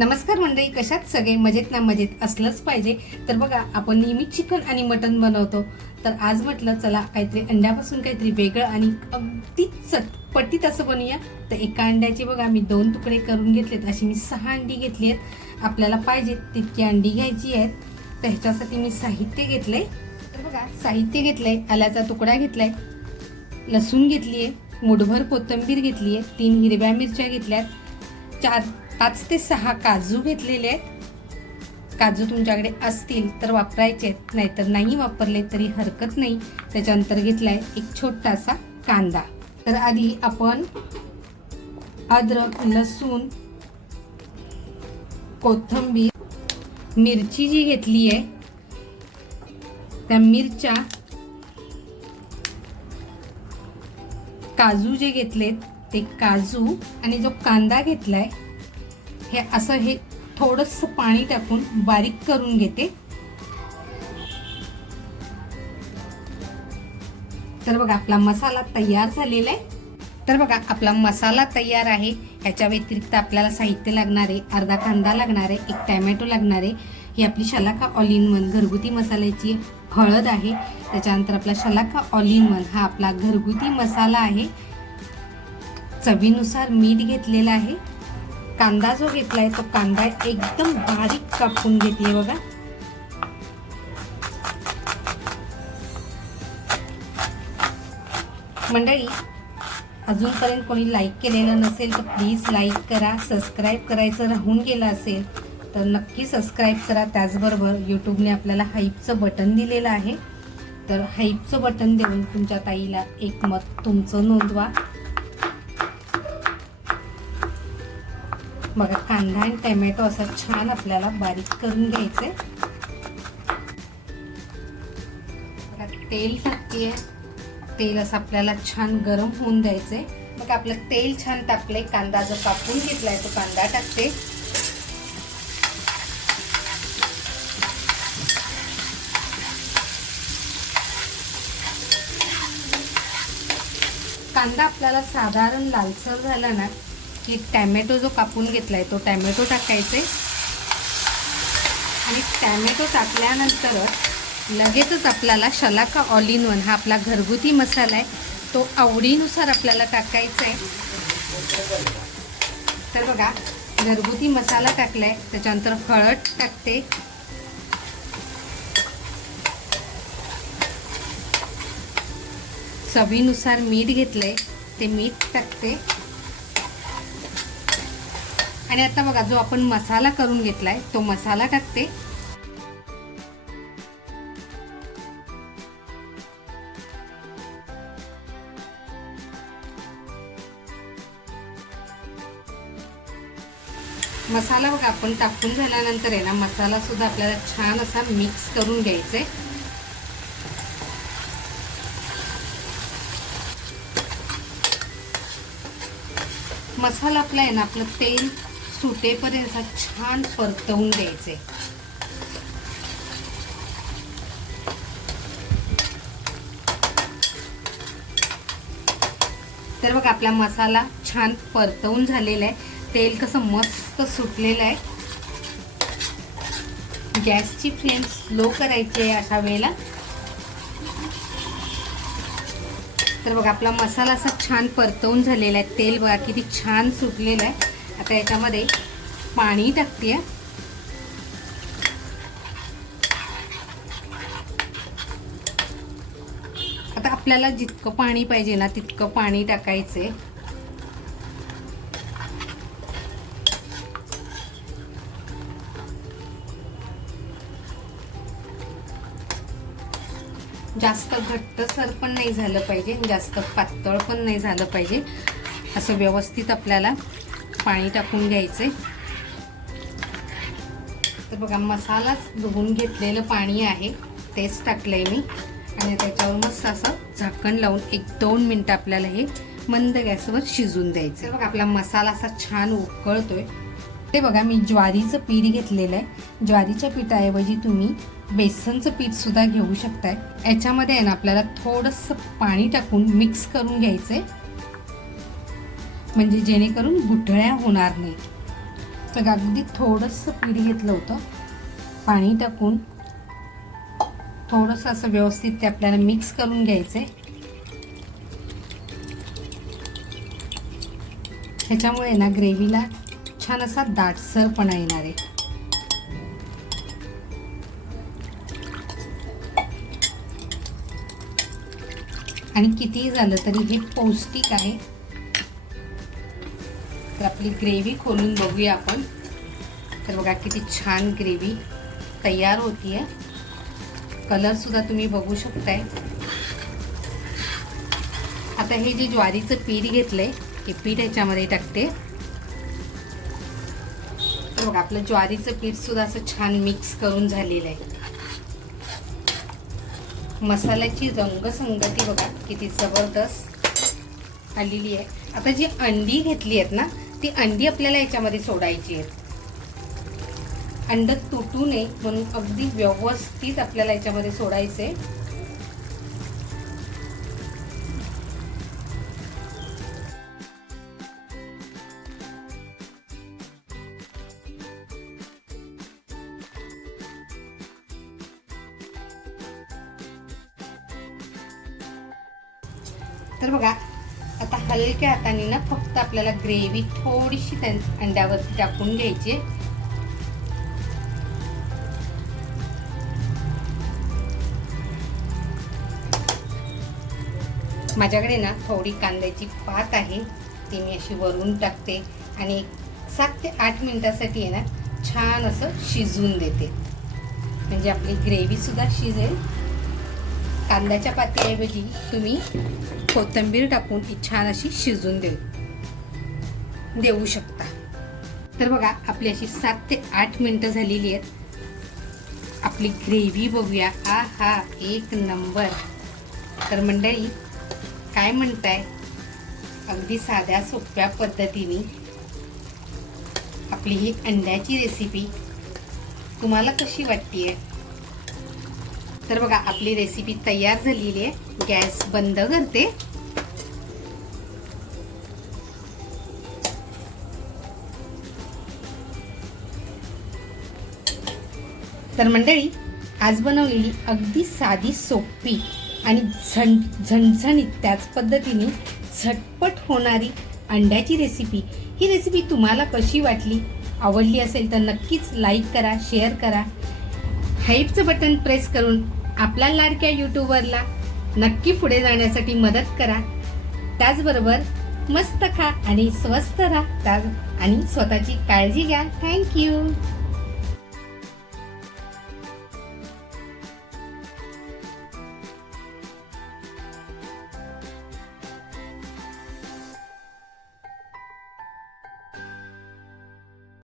नमस्कार मंडळी कशात सगळे? मजेत ना मजेत? असलंच पाहिजे. तर बघा आपण नेहमी चिकन आणि मटन बनवतो. तर आज म्हटलं चला काहीतरी अंड्यापासून काहीतरी वेगळं आणि अगदी चटपटीत असं बनवूया तर एका अंड्याचे बघा मी दोन तुकडे करून घेतलेत. अशी मी सहा अंडी घेतली आहेत. आपल्याला पाहिजे तितकी अंडी घ्यायची आहेत. तर ह्याच्यासाठी मी साहित्य घेतलंय. तर बघा साहित्य घेतलं आहे आल्याचा तुकडा घेतला आहे लसूण घेतली आहे मुठभर कोथिंबीर घेतली आहे तीन हिरव्या मिरच्या घेतल्यात. चार पाच ते सहा काजू घेतलेले आहेत. काजू तुमच्याकडे असतील तर वापरायचे आहेत. नाहीतर नाही वापरले तरी हरकत नाही. त्याच्यानंतर आहे एक छोटासा कांदा. तर आधी आपण अद्रक लसूण कोथिंबीर मिरची जी घेतली आहे त्या मिरच्या काजू जे घेतलेत ते काजू आणि जो कांदा घेतला आहे हे असं हे थोडंसं पाणी टाकून बारीक करून घेते. तर बघा आपला मसाला तयार झालेला आहे. तर बघा आपला मसाला तयार आहे. ह्याच्या व्यतिरिक्त आपल्याला साहित्य लागणार आहे अर्धा कांदा लागणार आहे एक टॅमॅटो लागणार आहे. ही आपली शलाका ऑल इन वन घरगुती मसाल्याची हळद आहे. त्याच्यानंतर आपला शलाका ऑल इन वन हा आपला घरगुती मसाला आहे. चवीनुसार मीठ घेतलेलं आहे. कांदा जो घेतलाय तो कांदा एकदम बारीक कापून घेतली बघा. मंडळी अजूनपर्यंत कोणी लाईक केलेलं नसेल तर प्लीज लाईक करा सबस्क्राईब करायचं राहून गेलं असेल तर नक्की सबस्क्राईब करा. त्याचबरोबर यूट्यूबने आपल्याला हाईपचं बटन दिलेलं आहे. तर हाईपचं बटन देऊन तुमच्या ताईला एक मत तुमचं नोंदवा. बघा कांदा आणि टमॅटो असं छान आपल्याला बारीक करून घ्यायचंय तेल टाकते तेल असं आपल्याला छान गरम होऊन द्यायचंय मग आपलं तेल छान टाकलंय कांदा जो कापून घेतलाय तो कांदा टाकते. कांदा आपल्याला साधारण लालसर झाला ना की टॅमॅटो जो कापून घेतला आहे तो टॅमॅटो टाकायचे. आणि टॅमॅटो टाकल्यानंतरच लगेचच आपल्याला शलाका ऑल इन वन हा आपला घरगुती मसाला आहे तो आवडीनुसार आपल्याला टाकायचा आहे. तर बघा घरगुती मसाला टाकलाय त्याच्यानंतर हळद टाकते. चवीनुसार मीठ घेतलंय ते मीठ टाकते. आणि आता बघा जो आपण मसाला करून घेतलाय तो मसाला टाकते. मसाला बघा आपण टाकून झाल्यानंतर आहे ना मसाला सुद्धा आपल्याला छान असा मिक्स करून घ्यायचा आहे मसाला आपला आहे ना आपलं तेल सुटेपर्यंत असा छान परतवून द्यायचे. तर बघा आपला मसाला छान परतवून झालेला आहे. तेल कसं मस्त सुटलेलं आहे. गॅसची फ्लेम स्लो करायची आहे अशा वेळेला. तर बघा आपला मसाला असा छान परतवून झालेला आहे. तेल बघा किती छान सुटलेलं आहे. आता याच्यामध्ये पाणी टाकते. आता आपल्याला जितकं पाणी पाहिजे ना तितकं पाणी टाकायचंय जास्त घट्टसर पण नाही झालं पाहिजे जास्त पातळ पण नाही झालं पाहिजे. असं व्यवस्थित आपल्याला पाणी टाकून घ्यायचं तर बघा मसालाच धुवून घेतलेलं पाणी आहे. तेच टाकलं आहे मी. आणि त्याच्यावर मस्त असं झाकण लावून एक दोन मिनटं आपल्याला हे मंद गॅसवर शिजून द्यायचं बघा आपला मसाला असा छान उकळतोय. ते बघा मी ज्वारीचं पीठ घेतलेलं आहे. ज्वारीच्या पिठाऐवजी तुम्ही बेसनचं पीठसुद्धा घेऊ शकताय. याच्यामध्ये आहे ना आपल्याला थोडंसं पाणी टाकून मिक्स करून घ्यायचंय. म्हणजे जेणेकरून गुठळ्या होणार नाही. बघा अगदी थोडंसं पीठ घेतलं होतं. पाणी टाकून थोडंसं असं व्यवस्थित ते आपल्याला मिक्स करून घ्यायचं आहे ह्याच्यामुळे ना ग्रेव्हीला छान असा दाटसरपणा येणार आहे. आणि कितीही झालं तरी हे पौष्टिक आहे. तर आपली ग्रेव्ही खोलून बघूया आपण. तर बघा किती छान ग्रेव्ही तयार होतीये. कलर सुद्धा तुम्ही बघू शकताय. आता हे जे ज्वारीचं पीठ घेतलंय हे पीठ याच्यामध्ये टाकते. तर बघा आपलं ज्वारीचं पीठ सुद्धा असं छान मिक्स करून झालेलं आहे मसाल्याची रंगसंगती बघा किती जबरदस्त आलेली आहे. आता जी अंडी घेतली आहेत ना ती अंडी आपल्याला याच्यामध्ये सोडायची आहेत. अंड तुटू नये म्हणून अगदी व्यवस्थित आपल्याला याच्यामध्ये सोडायचे. तर बघा आता हलक्या हाताने ना फक्त आपल्याला ग्रेव्ही थोडीशी अंड्यावरती टाकून घ्यायची माझ्याकडे ना थोडी कांद्याची पात आहे. ती मी अशी वरून टाकते आणि सात ते आठ मिनिटासाठी आहे ना छान असं शिजवून देते. म्हणजे आपली ग्रेव्हीसुद्धा शिजेल. कांद्याच्या पातीऐवजी तुम्ही कोथिंबीर टाकून ती छान अशी शिजून देऊ. देऊ शकता. तर बघा आपली अशी सात ते आठ मिनटं झालेली आहेत. आपली ग्रेव्ही बघूया. आ हा एक नंबर. तर मंडळी काय म्हणताय? अगदी साध्या सोप्या पद्धतीने आपली ही अंड्याची रेसिपी तुम्हाला कशी वाटते आहे तर बघा आपली रेसिपी तयार झालेली आहे. गॅस बंद करते. तर मंडळी आज बनवलेली अगदी साधी सोपी आणि झण झणझणीत त्याच पद्धतीने झटपट होणारी अंड्याची रेसिपी ही रेसिपी तुम्हाला कशी वाटली आवडली असेल तर नक्कीच लाईक करा शेअर करा. हाईपचं बटन प्रेस करून आपल्या लाडक्या यूट्यूबरला नक्की पुढे जाण्यासाठी मदत करा. त्याचबरोबर मस्त खा आणि स्वस्त राहा. आणि स्वतःची काळजी घ्या. थँक्यू